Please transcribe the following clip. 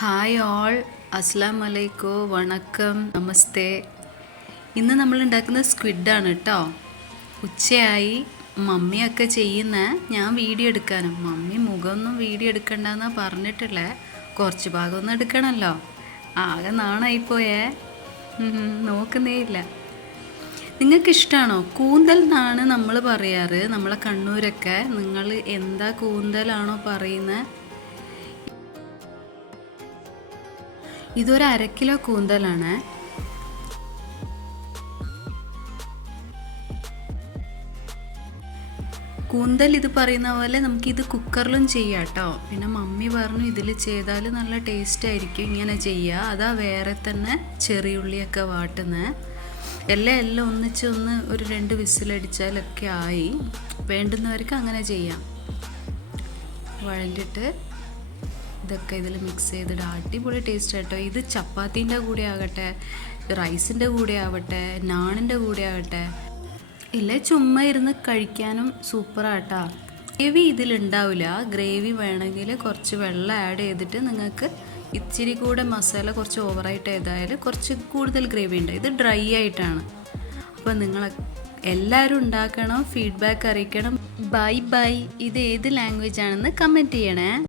Hi all, അസ്സാം വലൈക്കും, വണക്കം, നമസ്തേ. ഇന്ന് നമ്മൾ ഉണ്ടാക്കുന്നത് സ്ക്വിഡാണ് കേട്ടോ. ഉച്ചയായി, മമ്മിയൊക്കെ ചെയ്യുന്ന ഞാൻ വീഡിയോ എടുക്കാനും. മമ്മി മുഖമൊന്നും വീഡിയോ എടുക്കണ്ടെന്നാണ് പറഞ്ഞിട്ടുള്ളത്. കുറച്ച് ഭാഗമൊന്നും എടുക്കണമല്ലോ. ആകെ നാണായിപ്പോയേ, നോക്കുന്നേ ഇല്ല. നിങ്ങൾക്കിഷ്ടമാണോ? കൂന്തൽ എന്നാണ് നമ്മൾ പറയാറ്, നമ്മളെ കണ്ണൂരൊക്കെ. നിങ്ങൾ എന്താ കൂന്തലാണോ പറയുന്നത്? ഇതൊരു 1/2 കിലോ കൂന്തലാണ്. കൂന്തൽ ഇത് പറയുന്ന പോലെ നമുക്കിത് കുക്കറിലും ചെയ്യാം കേട്ടോ. പിന്നെ മമ്മി പറഞ്ഞു ഇതിൽ ചെയ്താൽ നല്ല ടേസ്റ്റ് ആയിരിക്കും ഇങ്ങനെ ചെയ്യുക. അതാ വേറെ തന്നെ ചെറിയുള്ളിയൊക്കെ വാട്ടുന്നത്. എല്ലാം ഒന്നിച്ചൊന്ന് ഒരു 2 വിസിലടിച്ചാലൊക്കെ ആയി. വേണ്ടുന്നവർക്ക് അങ്ങനെ ചെയ്യാം. വഴണ്ടിട്ട് ഇതൊക്കെ ഇതിൽ മിക്സ് ചെയ്തിട്ട് അടിപൊളി ടേസ്റ്റ് കേട്ടോ. ഇത് ചപ്പാത്തീൻ്റെ കൂടെ ആകട്ടെ, റൈസിൻ്റെ കൂടെ ആവട്ടെ, നാണിൻ്റെ കൂടെ ആകട്ടെ, ഇല്ല ചുമ്മാ ഇരുന്ന് കഴിക്കാനും സൂപ്പറാട്ടോ. ഗ്രേവി ഇതിലുണ്ടാവില്ല. ഗ്രേവി വേണമെങ്കിൽ കുറച്ച് വെള്ളം ആഡ് ചെയ്തിട്ട് നിങ്ങൾക്ക് ഇച്ചിരി കൂടെ മസാല കുറച്ച് ഓവറായിട്ട് ഏതായാലും കുറച്ച് കൂടുതൽ ഗ്രേവി ഉണ്ട്. ഇത് ഡ്രൈ ആയിട്ടാണ്. അപ്പോൾ നിങ്ങൾ എല്ലാവരും ഉണ്ടാക്കണം, ഫീഡ്ബാക്ക് അറിയിക്കണം. ബൈ. ഇത് ഏത് ലാംഗ്വേജ് ആണെന്ന് കമൻറ്റ് ചെയ്യണേ.